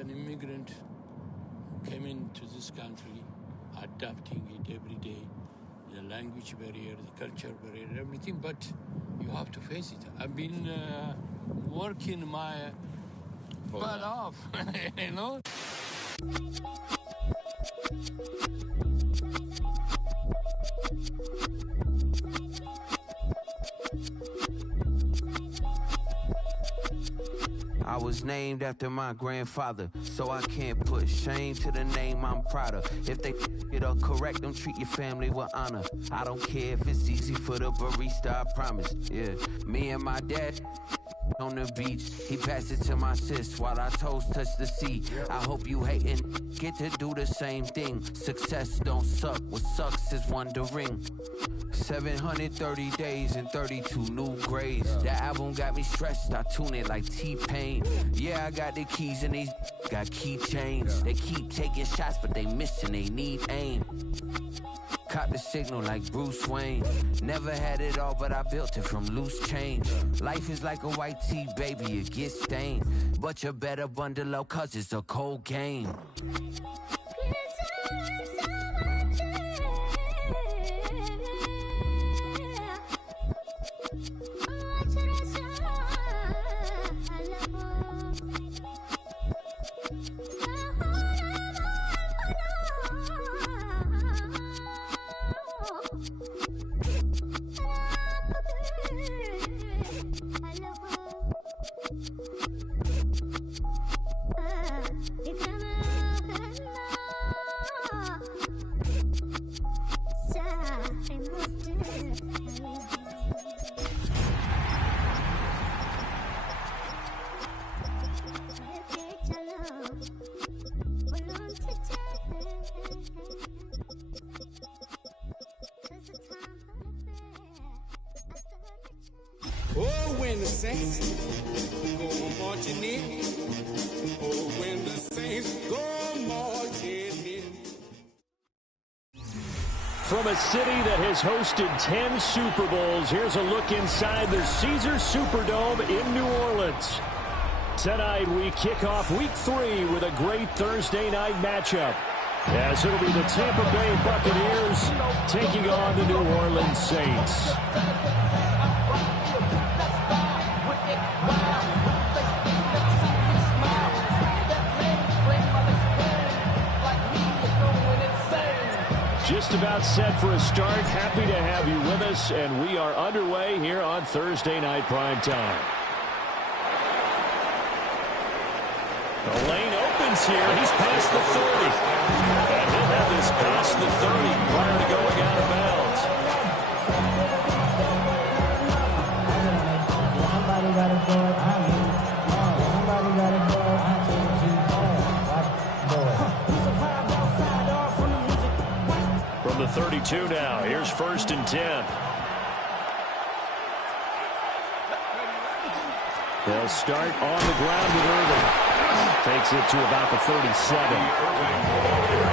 an immigrant, came into this country, adapting it every day. The language barrier, the culture barrier, everything, but you have to face it. I've been working my butt off, you know? I was named after my grandfather, so I can't put shame to the name I'm proud of. If they it up correct, don't treat your family with honor. I don't care if it's easy for the barista, I promise. Yeah, me and my dad on the beach, he passed it to my sis while our toes touch the sea. I hope you hatin' get to do the same thing. Success don't suck, what sucks is wondering. 730 days and 32 new grades. That album got me stressed, I tune it like T-Pain. Yeah, I got the keys and these got keychains. They keep taking shots, but they missing, they need aim. Caught the signal like Bruce Wayne. Never had it all, but I built it from loose change. Life is like a white tee, baby, it gets stained. But you better bundle up, cause it's a cold game. Oh, when the saints go marching in. Oh, when the saints go marching in. From a city that has hosted 10 Super Bowls, here's a look inside the Caesars Superdome in New Orleans. Tonight, we kick off Week 3 with a great Thursday night matchup, as it'll be the Tampa Bay Buccaneers taking on the New Orleans Saints. Just about set for a start. Happy to have you with us, and we are underway here on Thursday Night Primetime. The lane opens here. He's past the 30. And he'll have this past the 30 prior to going out of bounds. From the 32 now, here's 1st and 10. They'll start on the ground with Irving. Takes it to about the 37.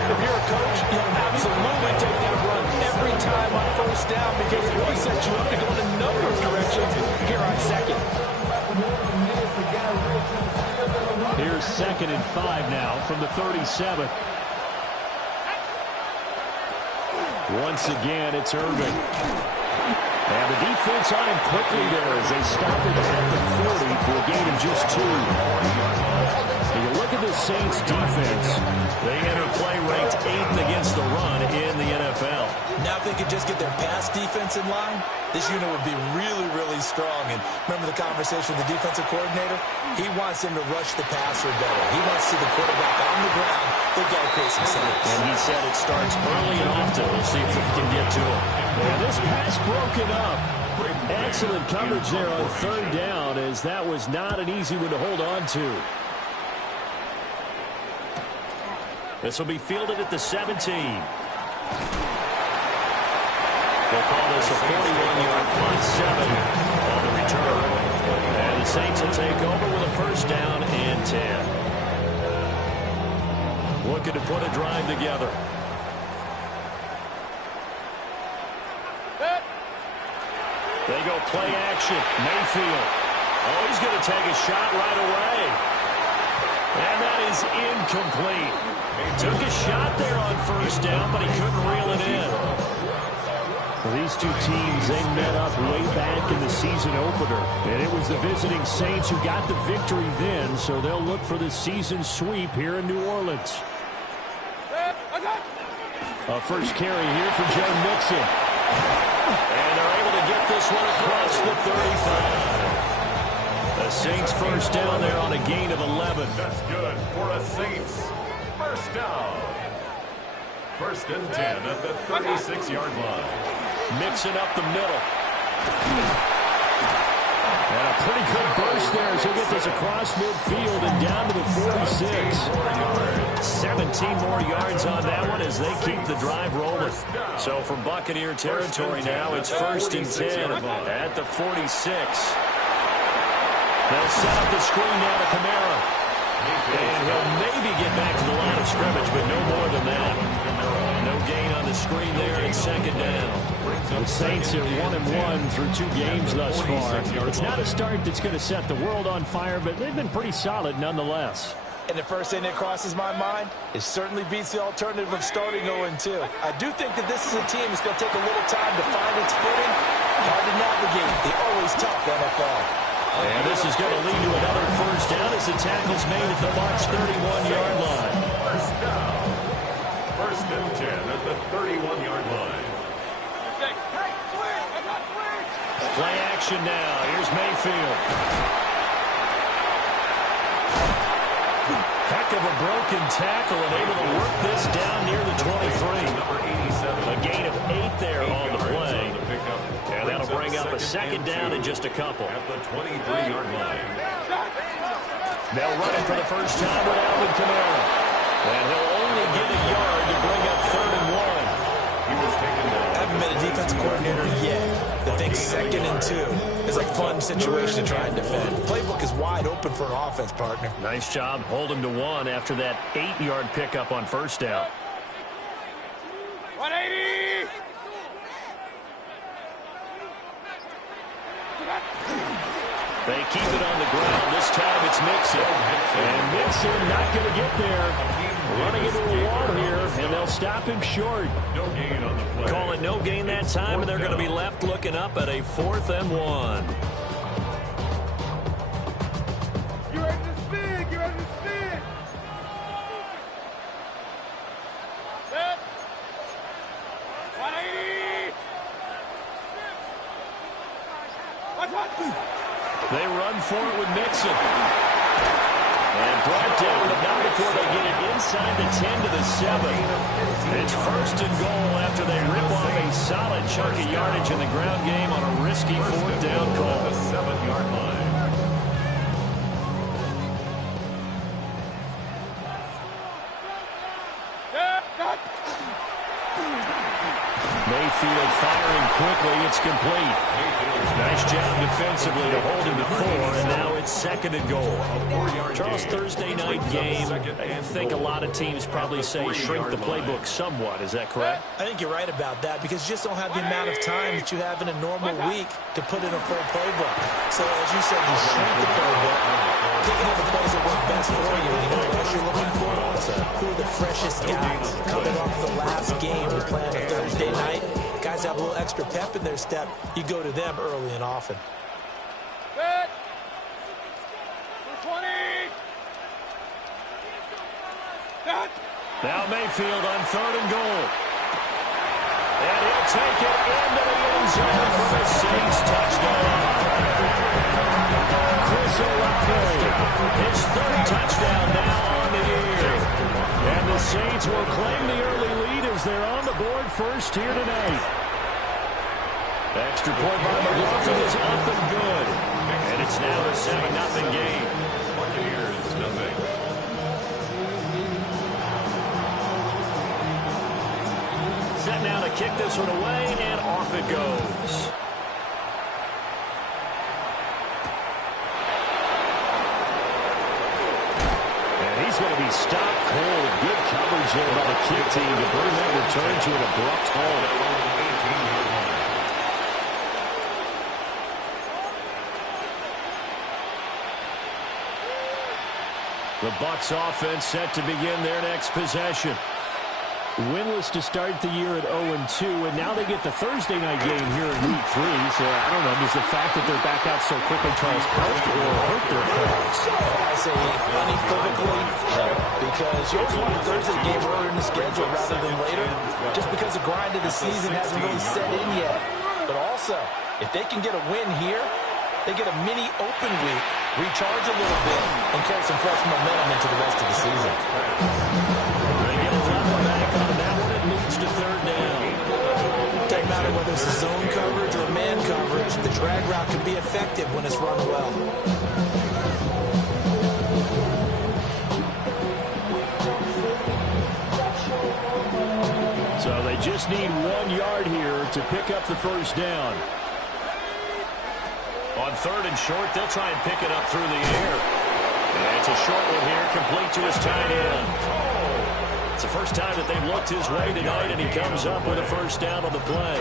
If you're a coach, you'll absolutely take that run every time on 1st down because it really sets you up to go in a number of directions here on 2nd. Here's 2nd and 5 now from the 37. Once again, it's Irving. And the defense on him quickly there as they stop it at the 40 for a gain of just 2. And you look at the Saints defense. They enter play ranked 8th against the run in the NFL. Now if they could just get their pass defense in line, this unit would be really, really strong. And remember the conversation with the defensive coordinator? He wants them to rush the passer better. He wants to see the quarterback on the ground. They've got to create some sacks. And he said it starts early and often. We'll see if we can get to him. And this pass broken up. Excellent coverage there on 3rd down, as that was not an easy one to hold on to. This will be fielded at the 17. They'll call this a 41-yard punt, 7 on the return. And the Saints will take over with a 1st down and 10. Looking to put a drive together. They go play action. Mayfield. Oh, he's going to take a shot right away. And that that is incomplete. Took a shot there on first down, but he couldn't reel it in. Well, these two teams, they met up way back in the season opener. And it was the visiting Saints who got the victory then, so they'll look for the season sweep here in New Orleans. A first carry here for Joe Mixon. And they're able to get this one across the 35. The Saints first down there on a gain of 11. That's good for a Saints first down. First and 10 at the 36-yard line. Mixing up the middle. And a pretty good burst there as he'll get this across midfield and down to the 46. 17 more yards on that one as they keep the drive rolling. So from Buccaneer territory now, it's first and 10 at the 46. They'll set up the screen now to Kamara. And he'll maybe get back to the line of scrimmage, but no more than that. No gain on the screen there in second down. The Saints are 1-1 through 2 games thus far. It's not a start that's going to set the world on fire, but they've been pretty solid nonetheless. And the first thing that crosses my mind, it certainly beats the alternative of starting 0-2. I do think that this is a team that's going to take a little time to find its footing. Hard to navigate. They always tough, NFL. And this is going to lead to another first down as the tackle's made at the Bucs' 31-yard line. First down. First and 10 at the 31-yard line. Play action now. Here's Mayfield. Heck of a broken tackle and able to work this down near the 23. A gain of 8 there on the play. And that'll bring up a second down in just a couple. At the 23-yard line. They'll run it for the first time with Alvin Kamara. And he'll only get a yard to bring up 3rd and 1. He was taken down. I haven't been a defensive coordinator yet that thinks 2nd and 2 is a fun situation to try and defend. The playbook is wide open for an offense, partner. Nice job. Hold him to 1 after that 8-yard pickup on first down. 180! They keep it on the ground. This time it's Mixon. And Mixon not going to get there. Running into a wall here, and they'll stop him short. No gain on the play. Call it no gain that time, and they're going to be left looking up at a 4th and 1. You ready to spin? You ready to spin? Set. 180! They run for it with Mixon. And brought down, but not before they get it inside the 10 to the 7. It's first and goal after they rip off a solid chunk of yardage in the ground game on a risky 4th down call. The 7-yard line. Mayfield firing quickly. It's complete. Nice job defensively to hold him to 4, and now it's 2nd and goal. Charles, Thursday night game, I think a lot of teams probably say shrink the playbook somewhat. Is that correct? I think you're right about that because you just don't have the amount of time that you have in a normal week to put in a full playbook. So as you said, you shrink the playbook, picking up the plays that work best for you. You know what else you're looking for? Who are the freshest guys coming off the last game to play on a Thursday night? Guys have a little extra pep in their step. You go to them early and often. Set. 20. Set. Now Mayfield on 3rd and goal. And he'll take it into the end zone for the Saints touchdown. Chris Olave, his 3rd touchdown now on the year. And the Saints will claim the early lead as they're on the board first here tonight. Extra point by McLaughlin is up and good. And it's now a 7-0 game. Buccaneers, nothing. Set now to kick this one away, and off it goes. And he's going to be stopped cold. Good coverage there by the kick team to bring that return to an abrupt halt. The Bucs offense set to begin their next possession. Winless to start the year at 0-2, and now they get the Thursday night game here in Week 3. So, I don't know, does the fact that they're back out so quickly, Charles, help or hurt their cause? I say unequivocally help, because you always want a Thursday game earlier in the schedule rather than later, just because the grind of the season hasn't really set in yet. But also, if they can get a win here, they get a mini open week, recharge a little bit, and carry some fresh momentum into the rest of the season. They get a level back on that one. It leads to third down. Doesn't matter whether it's a zone coverage or man coverage, the drag route can be effective when it's run well. So they just need 1 yard here to pick up the first down. On third and short, they'll try and pick it up through the air. And it's a short one here, complete to his tight end. It's the first time that they've looked his way tonight, and he comes up with a first down on the play.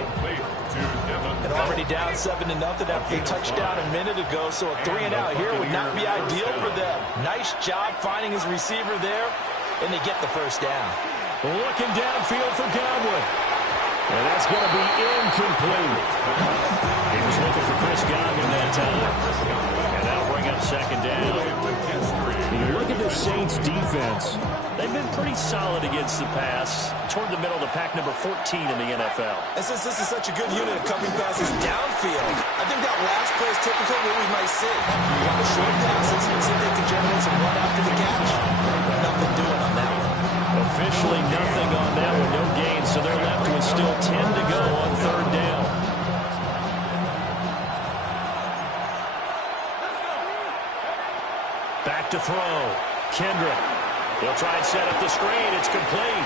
And already down 7-0 after the touchdown a minute ago, so a 3 and out here would not be ideal for them. Nice job finding his receiver there, and they get the first down. Looking downfield for Godwin. And that's going to be incomplete. He was looking for Chris Godwin that time. And that'll bring up second down. You look at the Saints' defense. They've been pretty solid against the pass. Toward the middle of the pack, number 14 in the NFL. And since this is such a good unit of covering passes downfield, I think that last play is typically what we might see. A lot of short passes, see if they can generate some run after the catch. Nothing doing on that one. Officially nothing on that one, no gain, so they're left with still 10 to go on third down. Back to throw. Kendrick. He'll try and set up the screen. It's complete.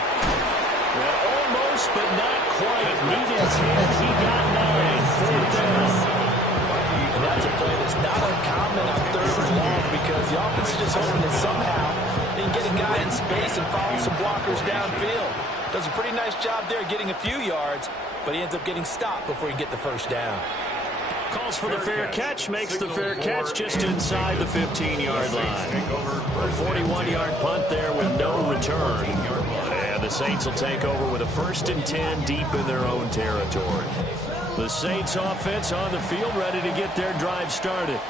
Well, almost, but not quite. Needed 10. He got 9. Fourth down. And that's a play that's not uncommon on third and long, because the offense is just hoping that somehow they can get a guy in space and follow some blockers downfield. Does a pretty nice job there getting a few yards, but he ends up getting stopped before he can get the first down. Calls for the fair catch, makes the fair catch just inside the 15-yard line. A 41-yard punt there with no return. And the Saints will take over with a 1st and 10 deep in their own territory. The Saints offense on the field, ready to get their drive started.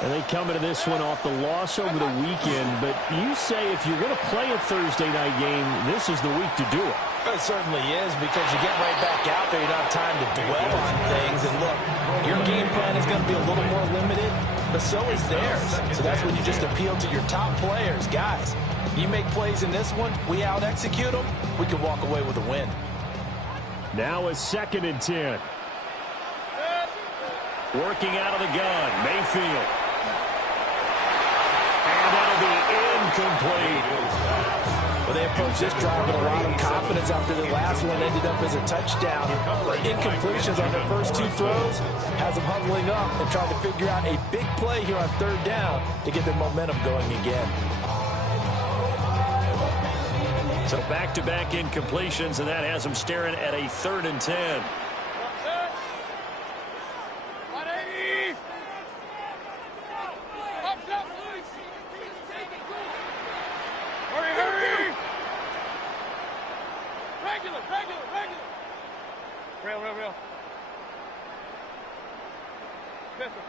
And they come into this one off the loss over the weekend. But you say if you're going to play a Thursday night game, this is the week to do it. It certainly is, because you get right back out there. You don't have time to dwell on things. And look, your game plan is going to be a little more limited, but so is theirs. So that's when you just appeal to your top players. Guys, you make plays in this one, we out-execute them, we can walk away with a win. Now a 2nd and 10. Working out of the gun, Mayfield. And that'll be incomplete. Well, they approached this drive with a lot of confidence after the last one ended up as a touchdown. But incompletions on their first 2 throws has them huddling up and trying to figure out a big play here on third down to get their momentum going again. So back-to-back incompletions, and that has them staring at a 3rd and 10. Real. Pistol.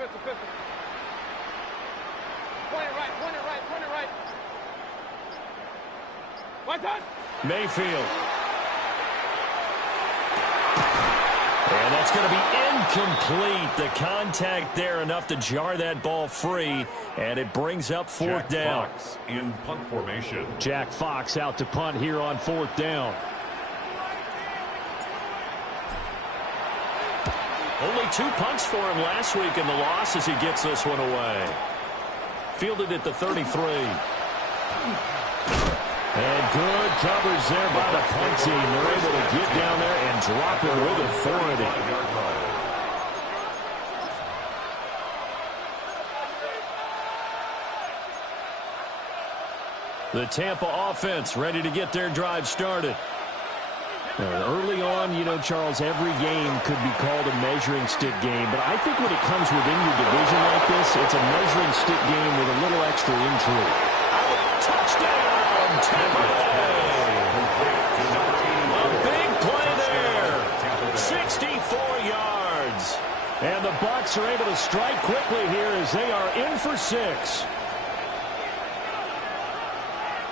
Point it right. What's on? Mayfield. And that's going to be incomplete. The contact there enough to jar that ball free, and it brings up 4th down. Fox in punt formation. Jack Fox out to punt here on 4th down. Only 2 punts for him last week in the loss as he gets this one away. Fielded at the 33. And good coverage there by the punt team. They're able to get down there and drop it with authority. The Tampa offense ready to get their drive started. Early on, you know, Charles, every game could be called a measuring stick game. But I think when it comes within your division like this, it's a measuring stick game with a little extra intrigue. I would Bucs are able to strike quickly here as they are in for 6.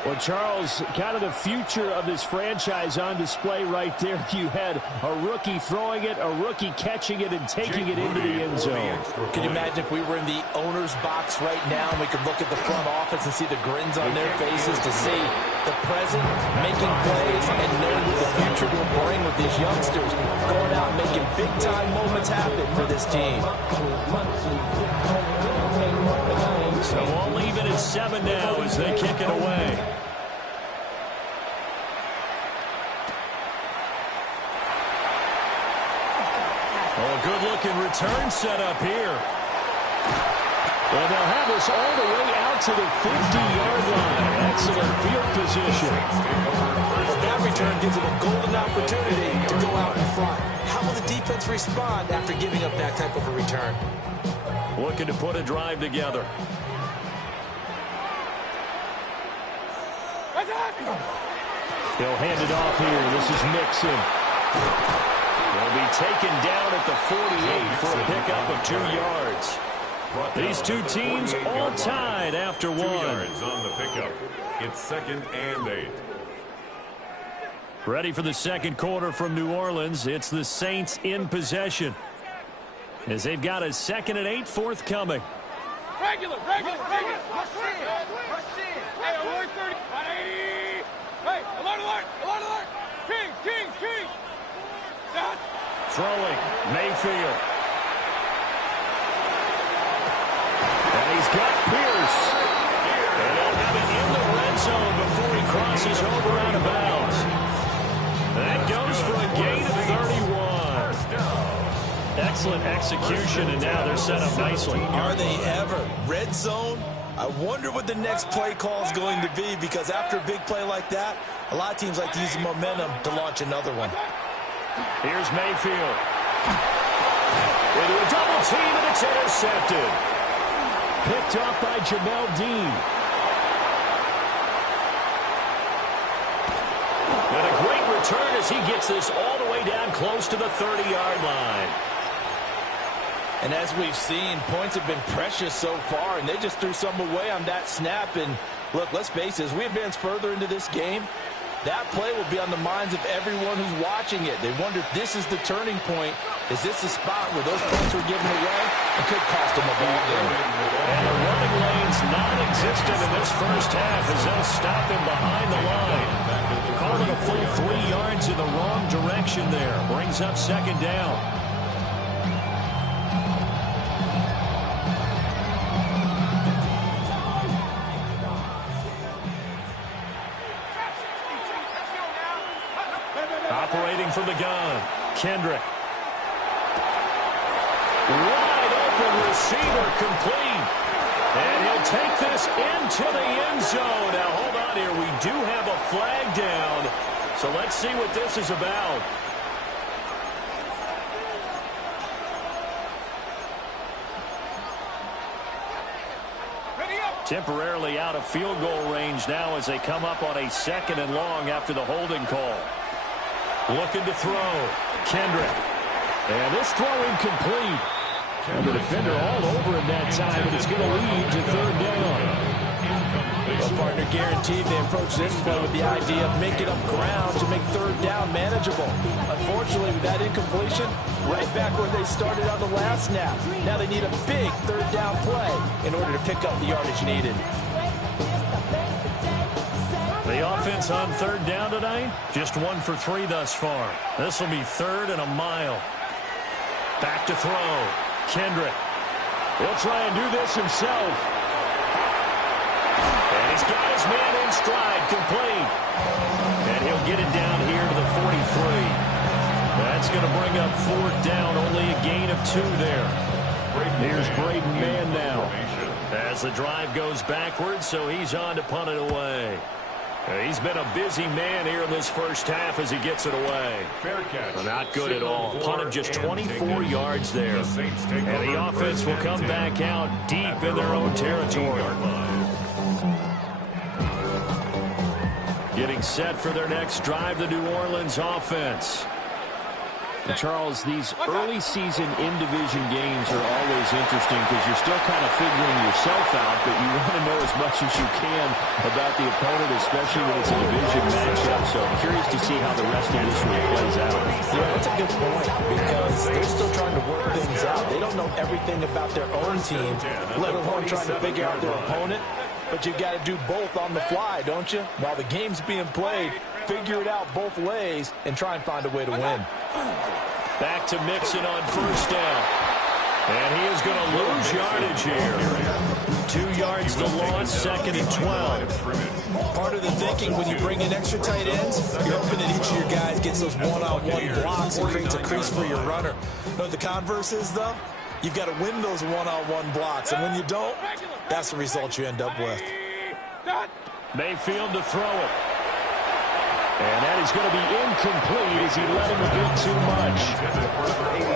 Well, Charles, kind of the future of this franchise on display right there. You had a rookie throwing it, a rookie catching it, and taking it into the end zone. Can you imagine if we were in the owner's box right now and we could look at the front office and see the grins on their faces to see the present, making plays, and knowing what the future will bring with these youngsters going out and making big-time moments happen for this team. So we'll leave it at 7 now as they kick it away. Oh, good-looking return set up here. And they'll have us all the way out to the 50-yard line. Excellent field position. Well, that return gives them a golden opportunity to go out in front. How will the defense respond after giving up that type of a return? Looking to put a drive together. He'll hand it off here. This is Mixon. Will be taken down at the 48 for a pickup of 2 yards. These two teams all tied after 1. 2 yards on the pickup. It's 2nd and 8. Ready for the second quarter from New Orleans. It's the Saints in possession, as they've got a 2nd and 8 forthcoming. Regular. Rush in. Hey, alert 30. 180. Hey, alert. Kings. Dot. Throwing, Mayfield. And he's got Pierce. And they'll have it in the red zone before he crosses over out of bounds. That goes for a gain of 31. Excellent execution, and now they're set up nicely. Are they ever? Red zone? I wonder what the next play call is going to be, because after a big play like that, a lot of teams like to use the momentum to launch another one. Here's Mayfield. Into a double team, and it's intercepted. Picked off by Jamel Dean. And a great return as he gets this all the way down close to the 30-yard line. And as we've seen, points have been precious so far, and they just threw some away on that snap. And look, let's face it, as we advance further into this game, that play will be on the minds of everyone who's watching it. They wonder if this is the turning point. Is this the spot where those points were given away? It could cost them a ball game. And the running lane's non-existent in this first half as they'll stop him behind the line. Calling a full 3 yards in the wrong direction there. Brings up 2nd down. Operating from the gun, Kendrick. Wide open receiver, complete. And he'll take this into the end zone. Now, hold on here. We do have a flag down. So let's see what this is about. Temporarily out of field goal range now as they come up on a 2nd and long after the holding call. Looking to throw. Kendrick. And this throw incomplete. And the defender all over him that time, but it's going to lead to 3rd down. Well, partner, guaranteed they approach this play with the idea of making up ground to make 3rd down manageable. Unfortunately, with that incompletion, right back where they started on the last snap. Now they need a big 3rd down play in order to pick up the yardage needed. The offense on 3rd down tonight, just 1 for 3 thus far. This will be 3rd and a mile. Back to throw. Kendrick. He'll try and do this himself. And he's got his man in stride, complete. And he'll get it down here to the 43. That's going to bring up 4th down, only a gain of 2 there. Here's Braden Mann now. As the drive goes backwards, so he's on to punt it away. He's been a busy man here in this first half as he gets it away. Fair catch. Not good at all. Punted just 24 yards there. And the offense will come back out deep in their own territory. Getting set for their next drive, the New Orleans offense. Charles, these early season in-division games are always interesting because you're still kind of figuring yourself out, but you want to know as much as you can about the opponent, especially when it's a division matchup. So I'm curious to see how the rest of this one plays out. Yeah, that's a good point because they're still trying to work things out. They don't know everything about their own team, let alone trying to figure out their opponent. But you've got to do both on the fly, don't you? While the game's being played, figure it out both ways and try and find a way to win. Back to Mixon on first down. And he is going to lose yardage here. 2 yards to loss, 2nd and 12. Part of the thinking when you bring in extra tight ends, you're hoping that each of your guys gets those one-on-one blocks and creates a crease for your runner. But the converse is, though, you've got to win those one-on-one blocks. And when you don't, that's the result you end up with. Mayfield to throw it. And that is going to be incomplete as he let him a bit too much.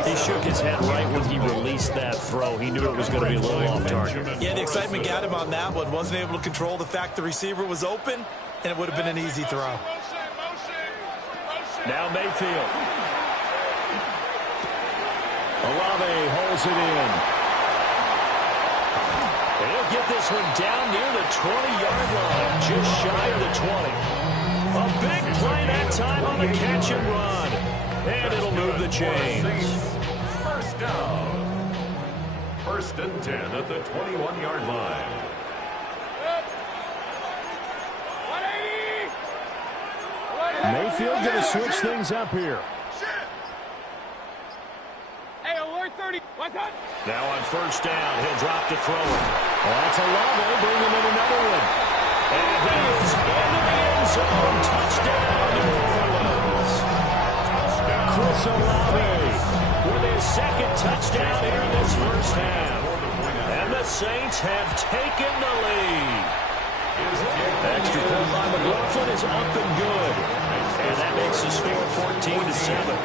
He shook his head right when he released that throw. He knew it was going to be a little off target. Yeah, the excitement got him on that one. Wasn't able to control the fact the receiver was open, and it would have been an easy throw. Now Mayfield. Olave holds it in. And he'll get this one down near the 20-yard line, just shy of the 20. A big play that time on the catch and run. And it'll move the chains. First down. 1st and 10 at the 21-yard line. Mayfield going to switch things up here. Hey, alert 30. What's that? Now on first down, he'll drop to throw it. Well, that's Olave bringing in another one. And he is into the end zone. Touchdown, New Orleans. Chris Olave with his 2nd touchdown here in this first half. And the Saints have taken the lead. Extra point by McLaughlin is up and good. And that makes the score 14-7.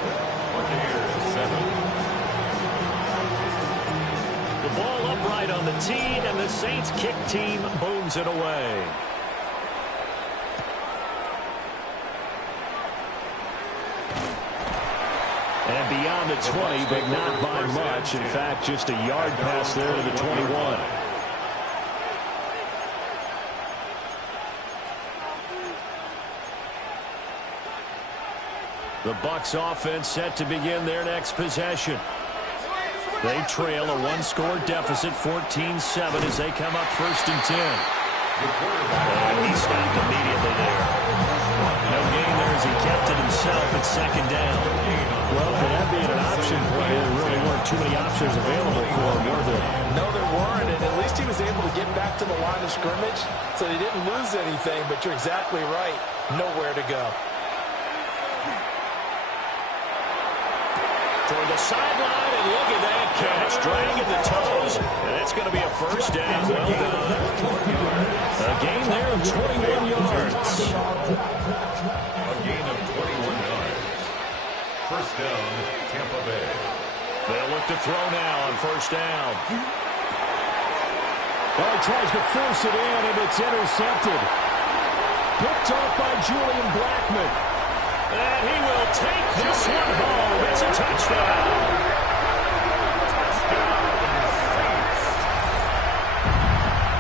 The ball upright on the tee, and the Saints kick team booms it away. And beyond the 20, but not by much. In fact, just a yard pass there to the 21. The Bucs offense set to begin their next possession. They trail a 1-score deficit, 14-7, as they come up 1st and 10. And he stopped immediately there. No gain there as he kept it himself at 2nd down. Well, for that being an option play, there really weren't too many options available for him, were there? No, there weren't, and at least he was able to get back to the line of scrimmage, so he didn't lose anything, but you're exactly right. Nowhere to go. Toward the sideline, and look at that catch, dragging the toes, and that's going to be a first down. Well done. A gain there of 21 yards. A gain of 21 yards. First down, Tampa Bay. They'll look to throw now on first down. Well, he tries to force it in, and it's intercepted. Picked off by Julian Blackmon. And he will take this one home. It's a touchdown.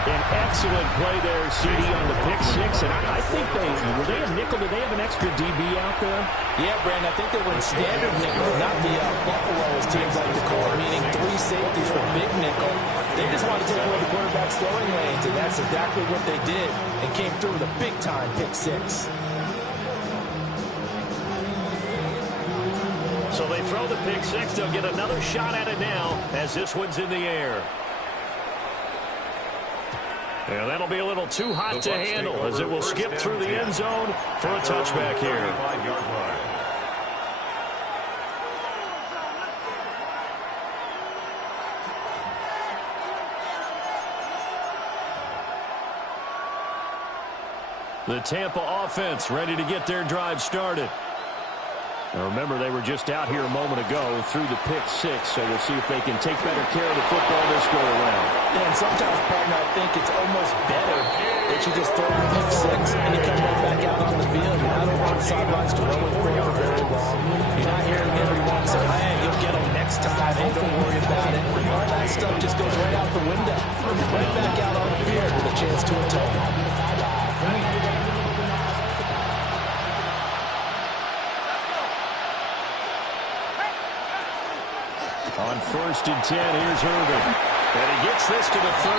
An excellent play there, CD, on the pick six. And I think were they a nickel? Did they have an extra DB out there? Yeah, Brandon, I think they were in standard nickel, not the buffalo, as teams like to call it, meaning 3 safeties for big nickel. They just wanted to take away the quarterback's throwing lanes, and that's exactly what they did, and came through with a big-time pick six. So they throw the pick six. They'll get another shot at it now as this one's in the air. Yeah, that'll be a little too hot to handle as it will skip through the end zone for a touchback here. The Tampa offense ready to get their drive started. Now remember, they were just out here a moment ago through the pick six, so we'll see if they can take better care of the football this go around. Yeah, and sometimes, partner, I think it's almost better that you just throw the pick six and you come right back out on the field. You're not over on the sidelines dwelling for very long. You're not hearing everyone say, right back out on the field with a chance to atone. On 1st and 10, here's Irvin. And he gets this to the 35.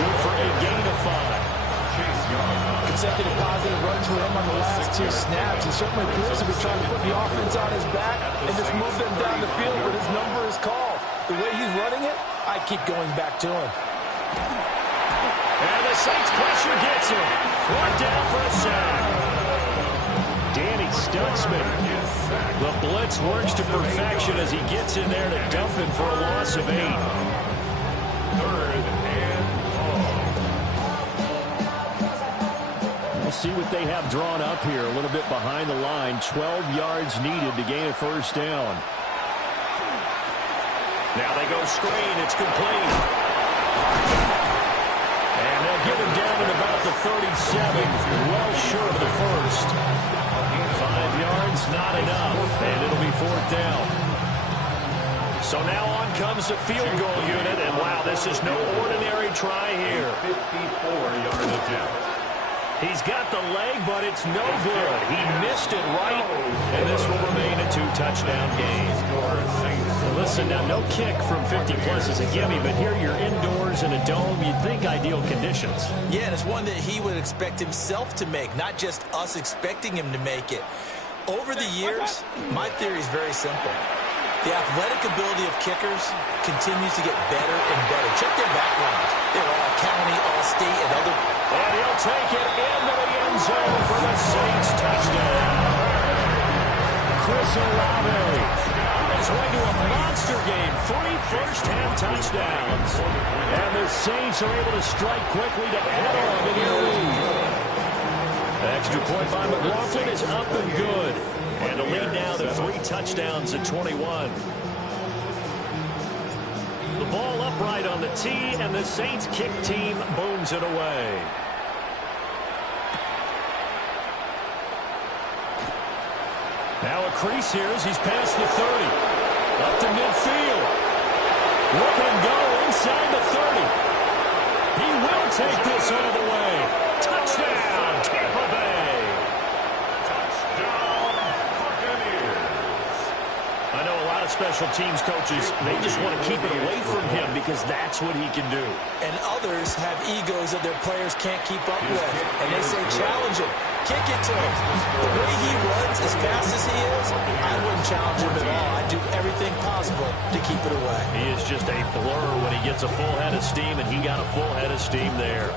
Good for a gain of 5. Consecutive positive runs for him on the last 2 snaps. He certainly appears to be trying to put the offense on his back and just move them down the field, but his number is called. The way he's running it, I keep going back to him. And the Saints pressure gets him. 1 down for a sack. Danny Stutzman. The blitz works to perfection as he gets in there to dump him for a loss of 8. 3rd and long. We'll see what they have drawn up here. A little bit behind the line. 12 yards needed to gain a 1st down. Now they go screen. It's complete. And they'll get him down at about the 37. Well short of the 1st. 5 yards, not enough, and it'll be 4th down. So now on comes the field goal unit, and wow, this is no ordinary try here. 54-yard attempt. He's got the leg, but it's no good. He missed it right, and this will remain a 2-touchdown game. Listen, now no kick from 50-plus is a gimme, but here you're indoors in a dome. You'd think ideal conditions. Yeah, and it's one that he would expect himself to make, not just us expecting him to make it. Over the years, my theory is very simple. The athletic ability of kickers continues to get better and better. Check their backgrounds. They're all county, all state, and other. And he'll take it into the end zone for the Saints touchdown. Chris Olave is going to a monster game. 3 first-half touchdowns. And the Saints are able to strike quickly to add on to their lead. Extra point by McLaughlin is up and good. And the lead now to 3 touchdowns at 21. The ball upright on the tee, and the Saints kick team booms it away. Now a crease here as he's past the 30. Up to midfield. Look at him go inside the 30. He will take this all the way. Touchdown, Tampa Bay. Touchdown, Buccaneers. I know a lot of special teams coaches, they just want to keep it away from him because that's what he can do. And others have egos that their players can't keep up with. And they say, challenge him. Kick it to him. The way he runs as fast as he is, I wouldn't challenge him at all. I'd do everything possible to keep it away. He is just a blur when he gets a full head of steam, and he got a full head of steam there.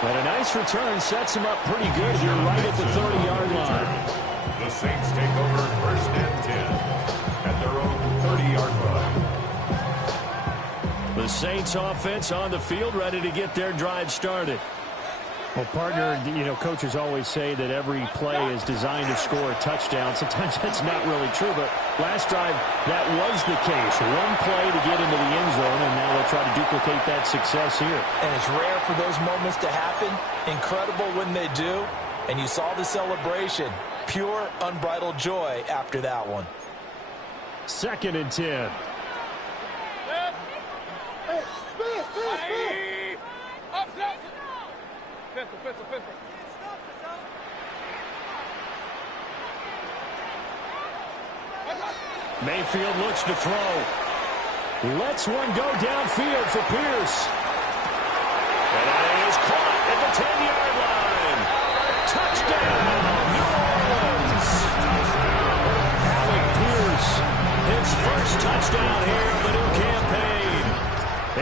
But a nice return sets him up pretty good here right at the 30-yard line. The Saints take over 1st and 10 at their own 30-yard line. The Saints offense on the field ready to get their drive started. Well, partner, you know, coaches always say that every play is designed to score a touchdown. Sometimes that's not really true, but last drive, that was the case. One play to get into the end zone, and now they'll try to duplicate that success here. And it's rare for those moments to happen. Incredible when they do. And you saw the celebration. Pure, unbridled joy after that one. 2nd and 10. Mayfield looks to throw. Lets one go downfield for Pierce. And that is caught at the 10-yard line. Touchdown, New Orleans. Alec Pierce, his first touchdown here of the new campaign.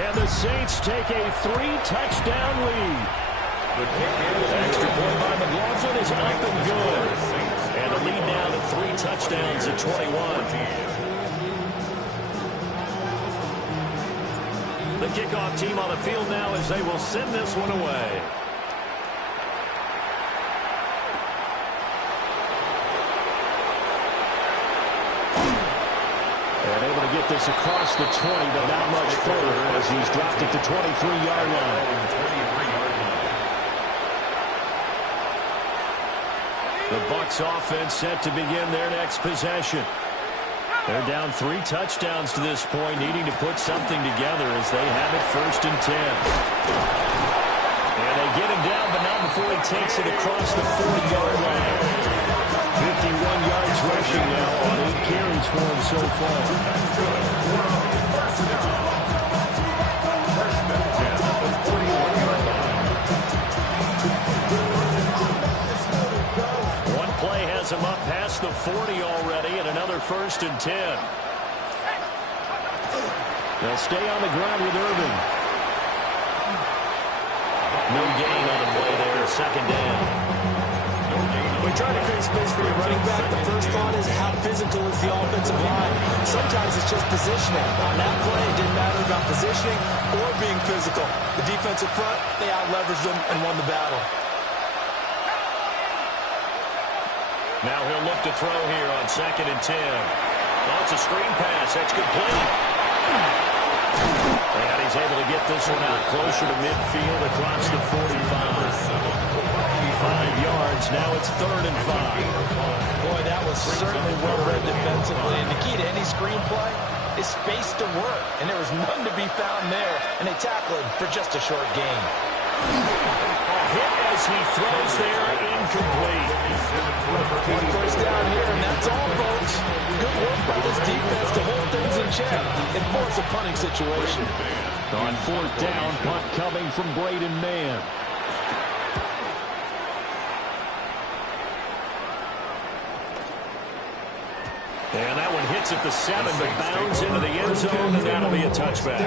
And the Saints take a 3-touchdown lead. Extra point by McLaughlin is up and good. And the lead now to 3 touchdowns at 21. The kickoff team on the field now as they will send this one away. And able to get this across the 20, but not much further as he's dropped at the 23-yard line. The Bucs offense set to begin their next possession. They're down 3 touchdowns to this point, needing to put something together as they have it 1st and 10. And they get him down, but not before he takes it across the 40-yard line. 51 yards rushing now on 8 carries for him so far. One play has him up past the 40 already, and another 1st and 10. They'll stay on the ground with Irvin. No gain on the play there, 2nd down. When trying to create space for your running back, the first thought is how physical is the offensive line. Sometimes it's just positioning. On that play, it didn't matter about positioning or being physical. The defensive front, they out-leveraged them and won the battle. Now he'll look to throw here on 2nd and 10. Oh, it's a screen pass. That's complete. And he's able to get this one out closer to midfield across the 45. 5 yards. Now it's 3rd and 5. Boy, that was certainly well-read defensively. And the key to any screenplay is space to work. And there was none to be found there. And they tackled him for just a short gain. A hit as he throws there, incomplete. 1 first down here, and that's all, folks. Good work by this defense to hold things in check and force a punting situation. On 4th down, punt coming from Braden Mann. And that one hits at the 7, but bounds into the end zone, and that'll be a touchback.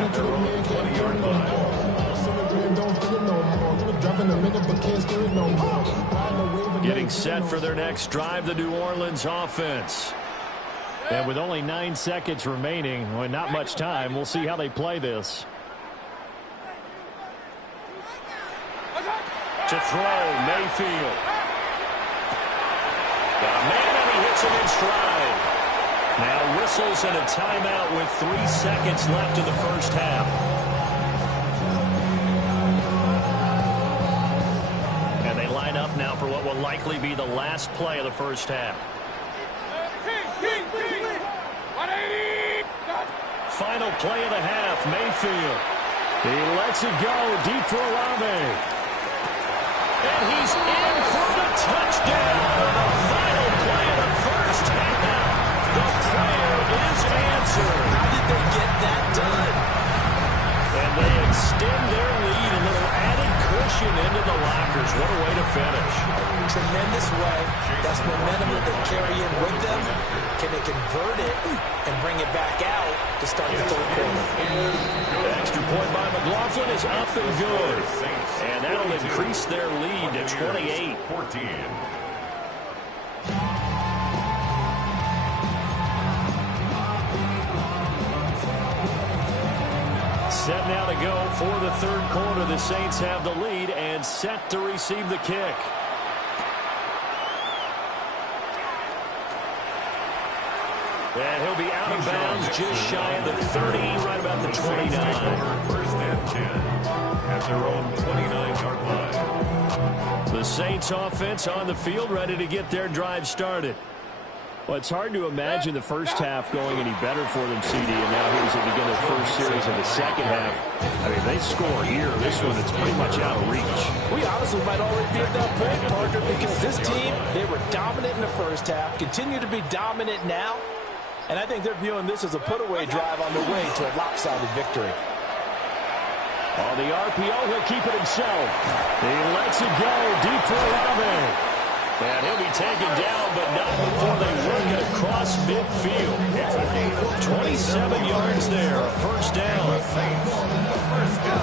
Getting set for their next drive, the New Orleans offense. And with only 9 seconds remaining, well, not much time, we'll see how they play this. To throw, Mayfield. Got a man, and he hits him in stride. Now whistles and a timeout with 3 seconds left in the first half. And they line up now for what will likely be the last play of the first half. Final play of the half, Mayfield. He lets it go deep for Olave. And he's in for the touchdown. The final play of the first half. The prayer is answered. How did they get that done? And they extend their lead, a little added cushion into the lockers. What a way to finish. Tremendous way. That's momentum that they carry in with them. Can they convert it and bring it back out to start the 3rd quarter? The extra point by McLaughlin is up and good. And that'll increase their lead to 28-14. Set now to go for the 3rd quarter. The Saints have the lead and set to receive the kick. And he'll be out of bounds just shy of the 30, right about the 29. 1st and 10 at their own 29-yard line. The Saints offense on the field, ready to get their drive started. Well, it's hard to imagine the first half going any better for them, CD, and now here's they begin their first series of the second half. I mean, they score here. This one, it's pretty much out of reach. We honestly might already be at that point, Parker, because this team, they were dominant in the first half, continue to be dominant now, and I think they're viewing this as a put-away drive on the way to a lopsided victory. On the RPO, he'll keep it himself. He lets it go deep for Olave. And he'll be taken down, but not before they work it across midfield. 27 yards there, a 1st down.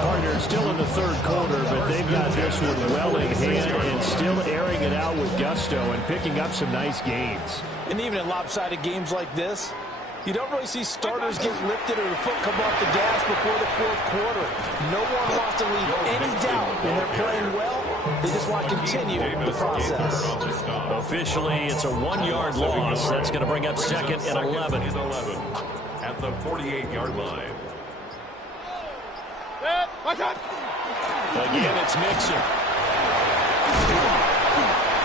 Partner still in the 3rd quarter, but they've got this one well in hand and still airing it out with gusto and picking up some nice gains. And even in lopsided games like this, you don't really see starters get lifted or the foot come off the gas before the 4th quarter. No one wants to leave any doubt when they're playing well. They just want to continue the process. Officially, it's a 1-yard loss. That's going to bring up 2nd and 11. At the 48-yard line. Again, it's Mixon.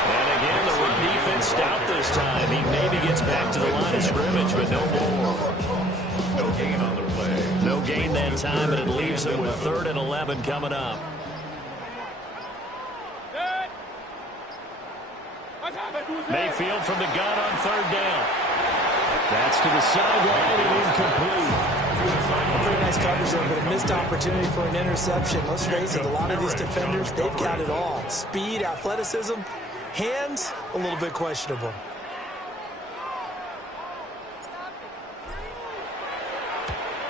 And again, the run defense stout this time. He maybe gets back to the line of scrimmage, but no more. No gain on the play. No gain that time, and it leaves him with 3rd and 11 coming up. Mayfield from the gun on 3rd down. That's to the sideline and incomplete. Pretty nice coverage there, but a missed opportunity for an interception. Let's face it, a lot of these defenders, they've got it all. Speed, athleticism, hands, a little bit questionable.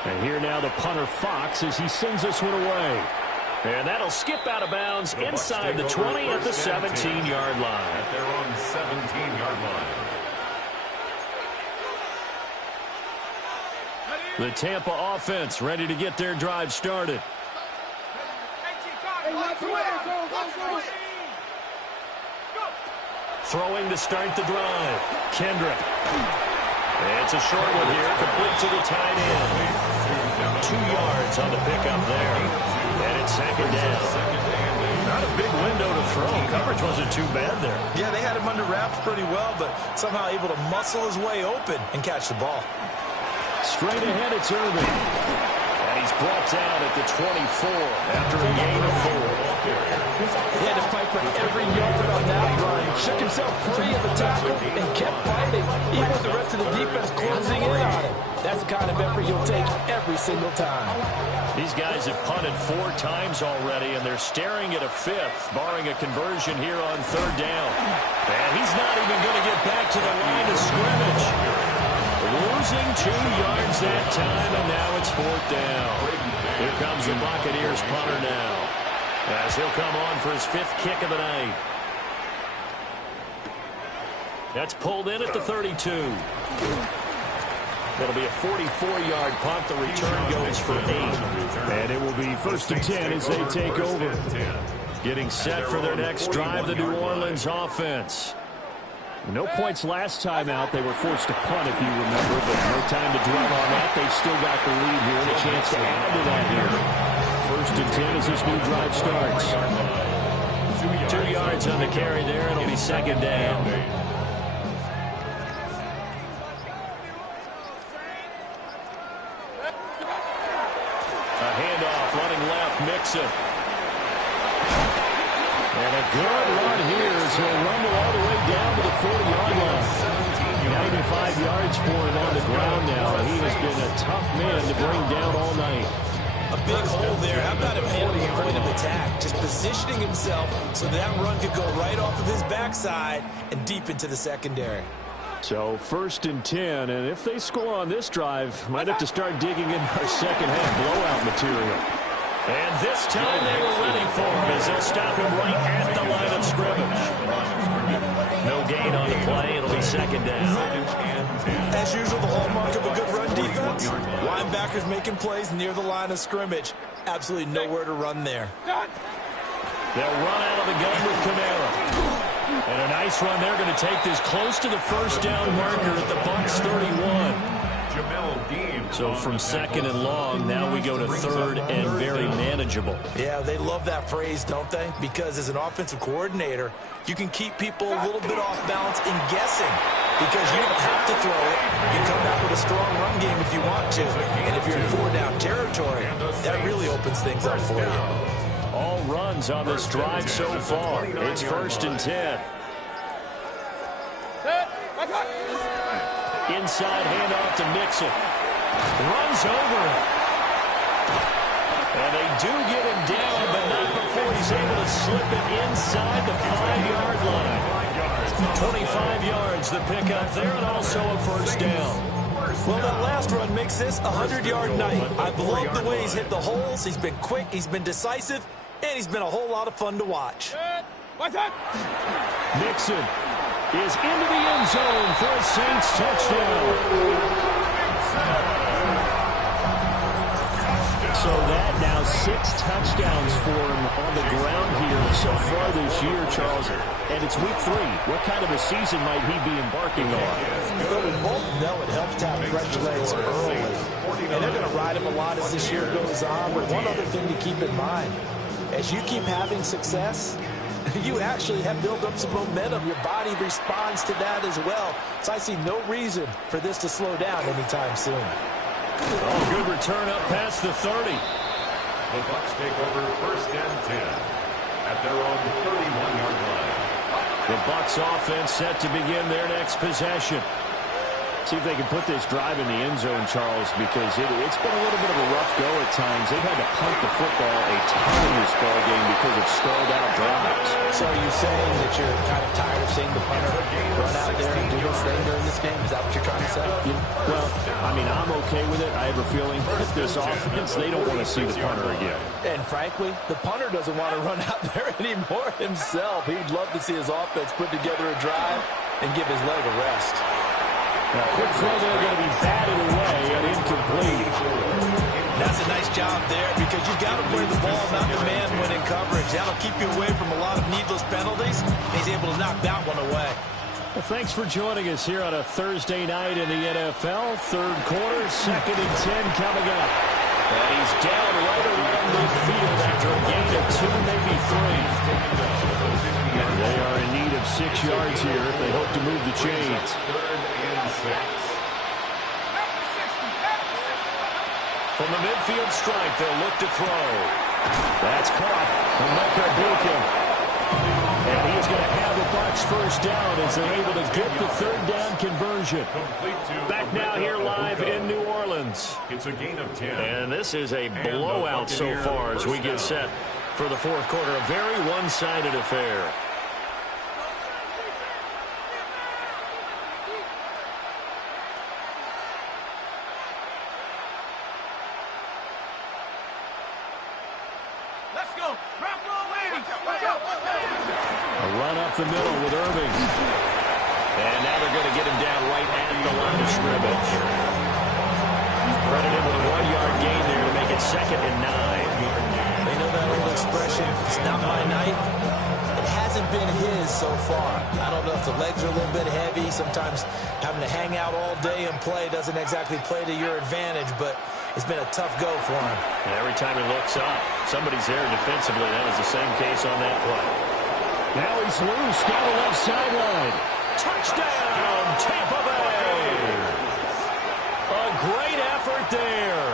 And here now the punter Fox as he sends this one away. And that'll skip out of bounds inside the 20 at the 17-yard line. At their own 17-yard line. The Tampa offense ready to get their drive started. Throwing to start the drive. Kendrick. It's a short one here, complete to the tight end. 2 yards on the pickup there. And it's 2nd down. Not a big window to throw. Coverage wasn't too bad there. Yeah, they had him under wraps pretty well, but somehow able to muscle his way open and catch the ball. Straight ahead, it's Irving. And he's brought down at the 24 after a gain of 4. He had to fight for every yard on that run. Shook himself free of the tackle and kept fighting, even with the rest of the defense closing in on him. That's the kind of effort you'll take every single time. These guys have punted 4 times already, and they're staring at a 5th, barring a conversion here on 3rd down. And he's not even going to get back to the line of scrimmage. Losing 2 yards that time, and now it's 4th down. Here comes the Buccaneers punter now, as he'll come on for his 5th kick of the night. That's pulled in at the 32. It'll be a 44-yard punt. The return goes for 8. And it will be 1st and 10 as they take over. Getting set for their next drive, the New Orleans offense. No points last time out. They were forced to punt, if you remember, but no time to dwell on that. They've still got the lead here and a chance to add to that here. 1st and 10 as this new drive starts. 2 yards on the carry there. It'll be 2nd down. A handoff running left, Mixon. And a good run here as he'll rumble all the way down to the 40-yard line. 95 yards for him on the ground now. He has been a tough man to bring down all night. A big hole there. How about him handling the point of attack? Just positioning himself so that run could go right off of his backside and deep into the secondary. So 1st and 10, and if they score on this drive, might have to start digging in our second half blowout material. And this time they were ready for him as they'll stop him right at the line of scrimmage. No gain on the play. It'll be 2nd down. As usual, the hallmark of a good run defense. Linebackers making plays near the line of scrimmage. Absolutely nowhere to run there. They'll run out of the gun with Kamara. And a nice run. They're going to take this close to the 1st down marker at the Bucs 31. So from 2nd and long, now we go to 3rd and very manageable. Yeah, they love that phrase, don't they? Because as an offensive coordinator, you can keep people a little bit off balance in guessing because you don't have to throw it. You can come back with a strong run game if you want to. And if you're in 4-down territory, that really opens things up for you. All runs on this drive so far. It's 1st and 10. Inside handoff to Mixon. Runs over him. And they do get him down, but not before he's able to slip it inside the 5-yard line. 25 yards the pickup there, and also a 1st down. Well, that last run makes this a 100-yard night. I've loved the way he's hit the holes. He's been quick, he's been decisive, and he's been a whole lot of fun to watch. Mixon is into the end zone for a Saints touchdown. So that now 6 touchdowns for him on the ground here so far this year, Charles. And it's week 3. What kind of a season might he be embarking on? Well, we both know it helps to have fresh legs early. And they're going to ride him a lot as this year goes on. But one other thing to keep in mind, as you keep having success, you actually have built up some momentum. Your body responds to that as well. So I see no reason for this to slow down anytime soon. Oh, good return up past the 30. The Bucs take over 1st and 10 at their own 31-yard line. The Bucs offense set to begin their next possession. See if they can put this drive in the end zone, Charles, because it's been a little bit of a rough go at times. They've had to punt the football a ton in this ball game because of stalled-out drives. So are you saying that you're kind of tired of seeing the punter run out there and do his thing during this game? Is that what you're trying to say? Well, I mean, I'm okay with it. I have a feeling that this offense, they don't want to see the punter again. And frankly, the punter doesn't want to run out there anymore himself. He'd love to see his offense put together a drive and give his leg a rest. Now, quick throw there, going to be batted away and incomplete. That's a nice job there because you've got to play the ball, not the man when in coverage. That'll keep you away from a lot of needless penalties. He's able to knock that one away. Well, thanks for joining us here on a Thursday night in the NFL. Third quarter, 2nd and 10 coming up. And he's down right around midfield after a gain of 2, maybe 3. And they are in need of 6 yards here if they hope to move the chains. 3rd and 6. From the midfield strike, they'll look to throw. That's caught. And Micah Beacon. And he's going to have the Bucs first down as they're able to get the 3rd down conversion. Back now here live in New Orleans. It's a gain of 10. And this is a blowout so far as we get set for the 4th quarter. A very one-sided affair. Let's go. Rock roll, lady. A run up the middle with Irving. And now they're going to get him down right at the line of scrimmage. Credited with a 1-yard gain there to make it 2nd and 9. They know that old expression, it's not my night. It hasn't been his so far. I don't know if the legs are a little bit heavy. Sometimes having to hang out all day and play doesn't exactly play to your advantage, but it's been a tough go for him. And every time he looks up, somebody's there defensively. That was the same case on that play. Now he's loose down the left sideline. Touchdown, Tampa Bay! A great effort there.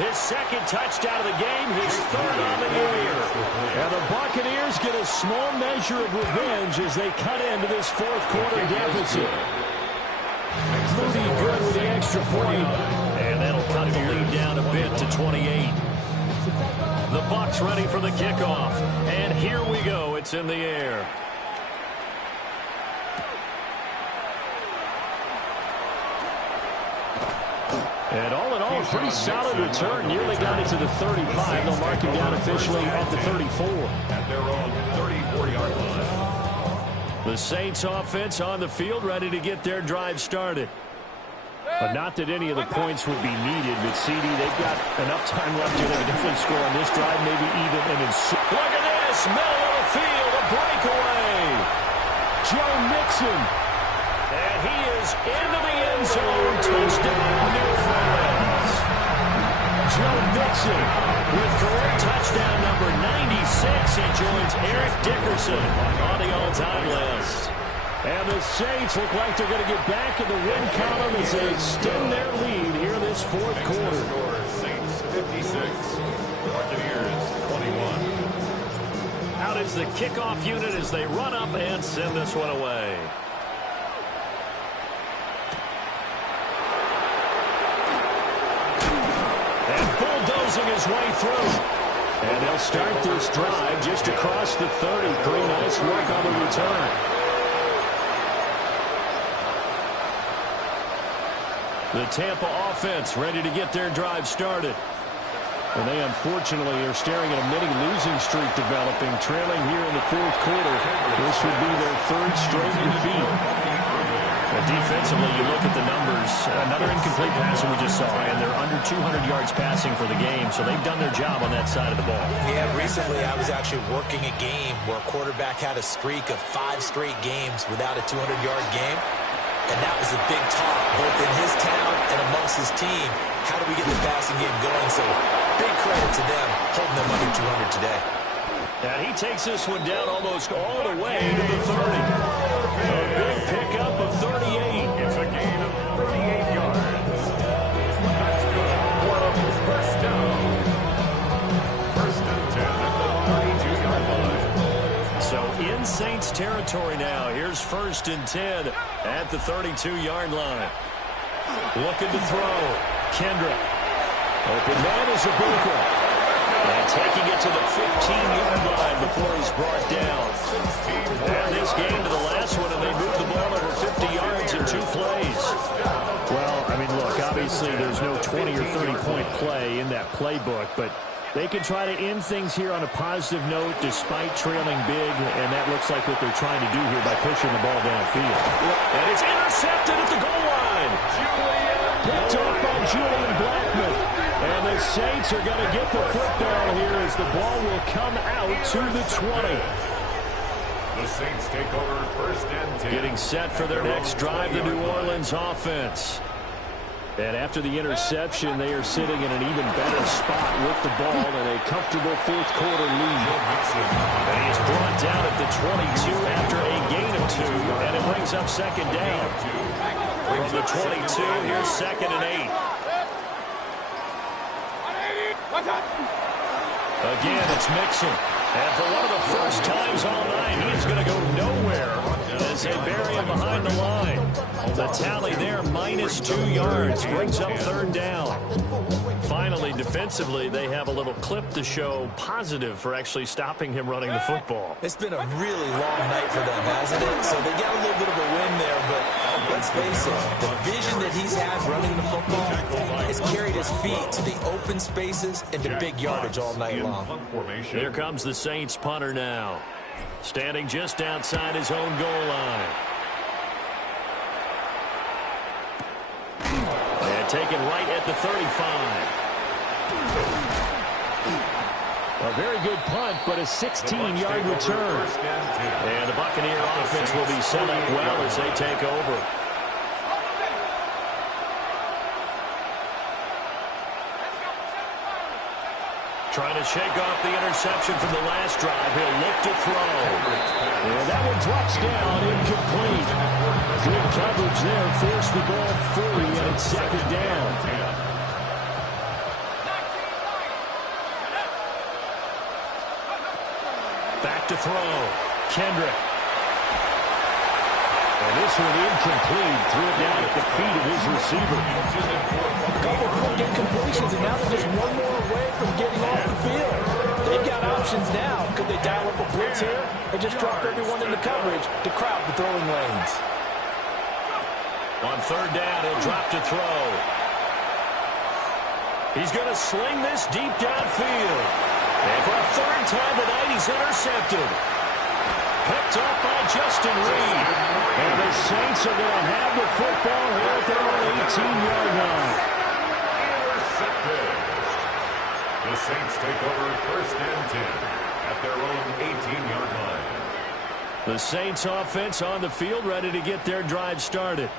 His 2nd touchdown of the game, his 3rd on the year. And the Buccaneers get a small measure of revenge as they cut into this 4th quarter deficit. Moody good with the extra point. And that'll cut the lead down a bit to 28. The Bucs ready for the kickoff. And here we go. It's in the air. And all in all, a pretty solid return. Nearly got it to the 35. They'll mark him down officially at the 34. At their own 34-yard line. The Saints offense on the field, ready to get their drive started. But not that any of the points would be needed, but CD, they've got enough time left here. They can definitely score on this drive, maybe even an insult. Look at this, middle of the field, a breakaway. Joe Mixon. And he is into the end zone. Touchdown, New Orleans. Joe Mixon with career touchdown number 96. He joins Eric Dickerson on the all-time list. And the Saints look like they're going to get back in the win column as they extend their lead here this 4th quarter. Saints 56, Buccaneers 21. Out is the kickoff unit as they run up and send this one away. And bulldozing his way through. And they'll start this drive just across the 30. Pretty nice work on the return. The Tampa offense ready to get their drive started. And they unfortunately are staring at a mini losing streak developing, trailing here in the 4th quarter. This would be their 3rd straight defeat. Defensively, you look at the numbers. Another incomplete pass that we just saw, and they're under 200 yards passing for the game, so they've done their job on that side of the ball. Yeah, recently I was actually working a game where a quarterback had a streak of 5 straight games without a 200-yard game. And that was a big talk, both in his town and amongst his team. How do we get the passing game going? So big credit to them, holding them under 200 today. And he takes this one down almost all the way to the 30. A big pickup of 38. It's a gain of 38 yards. That's good for a first down. First and 10 at the 32-yard line. So in Saints territory now. Here's first and 10 at the 32-yard line. Looking to throw. Kendrick. Open man is Ibuka. And taking it to the 15-yard line before he's brought down. And this game to the last one, and they moved the ball over 50 yards in 2 plays. Well, I mean, look, obviously there's no 20 or 30-point play in that playbook, but they can try to end things here on a positive note despite trailing big, and that looks like what they're trying to do here by pushing the ball downfield. And it's intercepted at the goal line. Picked off by Julian Blackman. And the Saints are going to get the football here as the ball will come out to the 20. The Saints take over first and 10. Getting set for their next drive, the New Orleans offense. And after the interception, they are sitting in an even better spot with the ball and a comfortable fourth-quarter lead. And he is brought down at the 22 after a gain of 2, and it brings up second down. From the 22, here's second and 8. Again, it's Mixon. And for one of the first times all night, he's going to go nowhere as they bury him behind the line. The tally there, -2 yards, brings up third down. Finally, defensively, they have a little clip to show positive for actually stopping him running the football. It's been a really long night for them, hasn't it? So they got a little bit of a win there, but let's face it, the vision that he's had running the football has carried his feet to the open spaces and to big yardage all night long. Here comes the Saints punter now, standing just outside his own goal line. And taken right at the 35. A very good punt, but a 16-yard return. And the Buccaneer offense will be set up well as they take over. Trying to shake off the interception from the last drive. He'll look to throw. And that one drops down, incomplete. Good coverage there. Forced the ball free, and it's second down. Back to throw. Kendrick. And this one incomplete. Threw it down at the feet of his receiver. A couple quick incompletions, and now they're just one more away from getting off the field. They've got options now. Could they dial up a blitz here or just drop everyone into coverage to crowd the throwing lanes? On third down, he'll drop to throw. He's going to sling this deep downfield. And for a third time tonight, he's intercepted. Picked up by Justin Reed. And the Saints are going to have the football here at their own 18-yard line. Intercepted. The Saints take over first and 10 at their own 18-yard line. The Saints offense on the field, ready to get their drive started.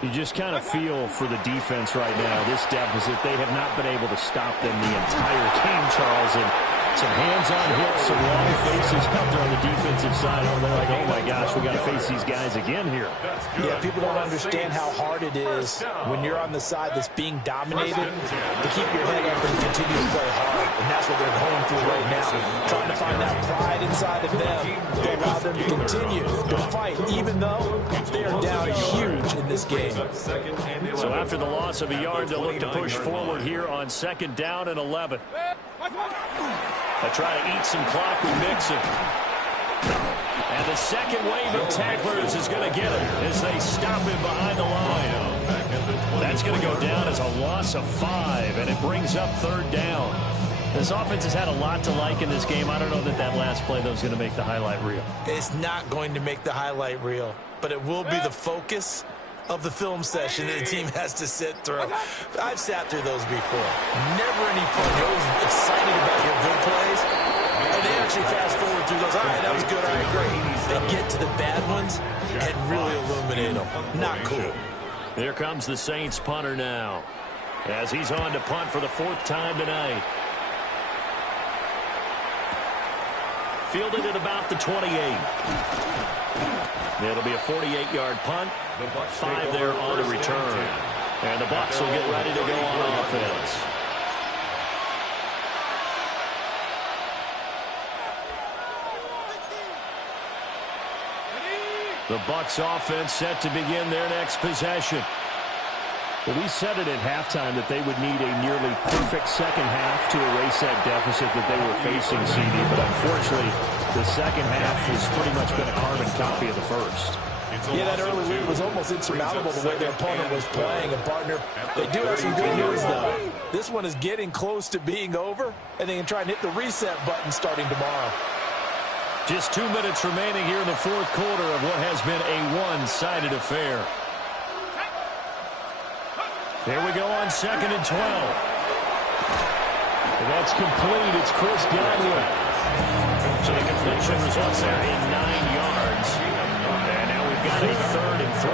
You just kind of feel for the defense right now, this deficit. They have not been able to stop them the entire game, Charles. And some hands-on hits, some long faces out there on the defensive side. Oh, they're like, oh, my gosh, we got to face these guys again here. Yeah, people don't understand how hard it is when you're on the side that's being dominated to keep your head up and continue to play hard. And that's what they're going through right now, trying to find that pride inside of them to allow them to continue to fight, even though they are down huge in this game. So after the loss of a yard, they'll look to push forward here on second down and 11. They try to eat some clock with Mixon. And the second wave of tacklers is going to get him as they stop him behind the line. That's going to go down as a loss of 5, and it brings up third down. This offense has had a lot to like in this game. I don't know that that last play, though, is going to make the highlight reel. It's not going to make the highlight reel, but it will be the focus of the film session that the team has to sit through. I've sat through those before. Never any fun. You're always excited about your good plays, and they actually fast forward through those. All right, that was good. All right, great. They get to the bad ones and really illuminate them. Not cool. Here comes the Saints punter now as he's on to punt for the 4th time tonight. Fielded at about the 28. It'll be a 48-yard punt. 5 there on the return. And the Bucs will get ready to go on offense. The Bucs offense set to begin their next possession. Well, we said it at halftime that they would need a nearly perfect second half to erase that deficit that they were facing, CD. But unfortunately, the second half has pretty much been a carbon copy of the first. Yeah, that early lead was almost insurmountable the way their opponent was playing. And, partner, they do have some good news, though. This one is getting close to being over, and they can try and hit the reset button starting tomorrow. Just 2 minutes remaining here in the fourth quarter of what has been a one-sided affair. Here we go on 2nd and 12. And that's complete. It's Chris Godwin. So the completion results there in 9 yards. And now we've got a 3rd and 3.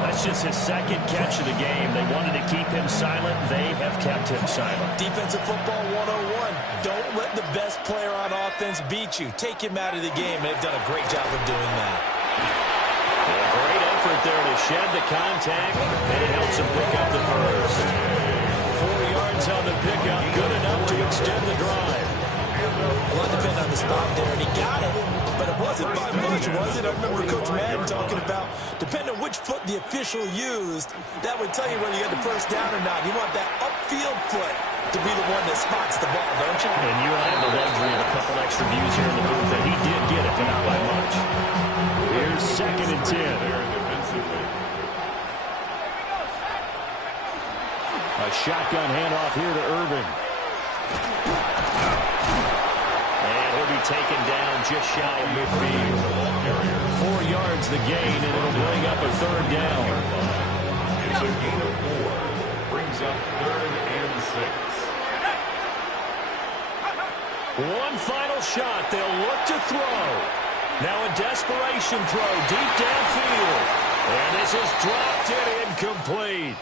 That's just his second catch of the game. They wanted to keep him silent. They have kept him silent. Defensive football 101. Don't let the best player on offense beat you. Take him out of the game. They've done a great job of doing that. Great effort there to shed the contact, and it helps him pick up the first. 4 yards on the pickup, good enough to extend the drive. A lot depended on the spot there, and he got it, but it wasn't by much, was it? I remember Coach Madden talking about, depending on which foot the official used, that would tell you whether you got the first down or not. You want that upfield foot to be the one that spots the ball, don't you? And you and I have the luxury of a couple extra views here in the booth, and he did get it, but not by much. Here's 2nd and 10. A shotgun handoff here to Irving. And he'll be taken down just shy of midfield. 4 yards the gain, and it'll bring up a 3rd down. It's a gain of 4. Brings up 3rd and 6. One final shot. They'll look to throw. Now a desperation throw deep downfield. And this is dropped and incomplete.